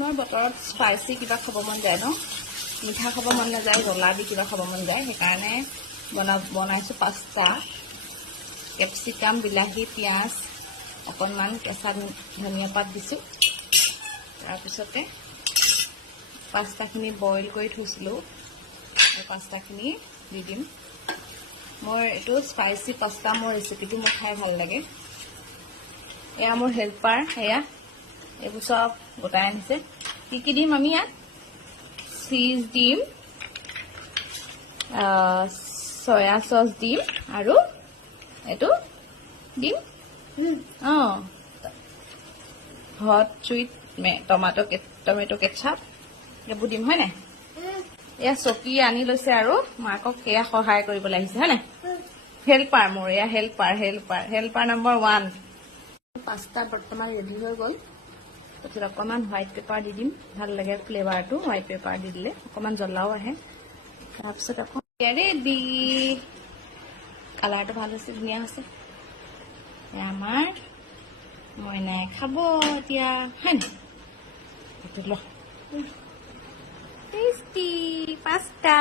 বৰষুণৰ বতৰত স্পাইচি কিবা খাব মন যায় ন, মিঠা খাব মন নাযায়, জ্বলা দি কিবা খাব মন যায়। সেইকাৰণে বনাইছোঁ পাস্তা। কেপচিকাম, বিলাহী, পিঁয়াজ, অকণমান কেঁচা ধনিয়া পাত দিছোঁ। তাৰপিছতে পাস্তাখিনি বইল কৰি থৈছিলোঁ, এই পাস্তাখিনি দি দিম। মোৰ এইটো স্পাইচি পাস্তা, মোৰ ৰেচিপিটো মোৰ খাই ভাল লাগে। এয়া মোৰ হেল্পাৰ, এয়া এইবোৰ চব গোটাই আনিছে। কি কি দিম আমি ইয়াত? চীজ দিম, চয়া চচ দিম, আৰু এইটো দিম হট চুইট টমেটো কেটচাপ, এইবোৰ দিম হয় নাই? এয়া চকী আনি লৈছে আৰু মাকক এয়া সহায় কৰিবলৈ আহিছে হয় নাই? হেল্পাৰ মোৰ, এয়া হেল্পাৰ নম্বৰ 1। পাস্তা বৰ্তমান ৰেডি হৈ গ'ল। তাৰপিছত অকণমান হোৱাইট পেপাৰ দি দিম, ভাল লাগে ফ্লেভাৰটো হোৱাইট পেপাৰ দি দিলে, অকণমান জ্বলাও আহে। তাৰপিছত আকৌ ৰেডি, কালাৰটো ভাল হৈছে, ধুনীয়া হৈছে। আমাৰ মইনাই খাব এতিয়া হয় নাই? Tasty pasta.